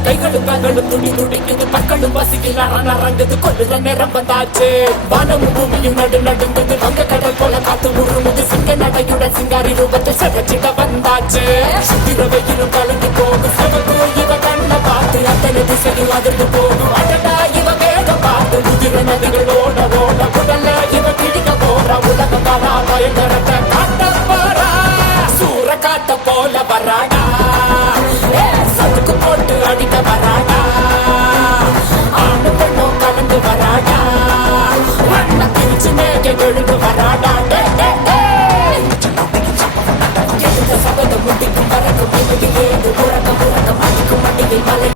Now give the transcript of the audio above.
கைகளும் கால்களும் துடி துடிக்குது பற்களும் பசியில் நரங்குது கொள்ளுற நேரம் வந்தாச்சு வானமும் பூமியும் நடுங்குது வங்க கடல் போல காத்து உருமுது சிங்க நடையுடன் சிங்காரி ரூபத்தை செவச்சிட வந்தாச்சு சுத்திர வெயிலும் கலந்து போகும் செவகு இவ கண்ண பார்த்து அத்தனை திசையும் அதிர்ந்து போகும் அடடா இவ வேகம் பார்த்து உதிர நதிகள் ஓட ஓட உடல்ல இவ கிழிக்க போற உலகம் வரா பயங்கரத்தை காட்ட போறா சூற காத்த போல வராடா சதுக்கு போட்டு அடிக்க வராடா ஆணு பெண்ணும் கலந்து வராடா வண்ண பிரிச்சு மேக எழுந்து வராடா சபதம் முடிக்கும் வரக்கும் ஏது உறக்கம் அடிக்கும் மண்டிகை மலை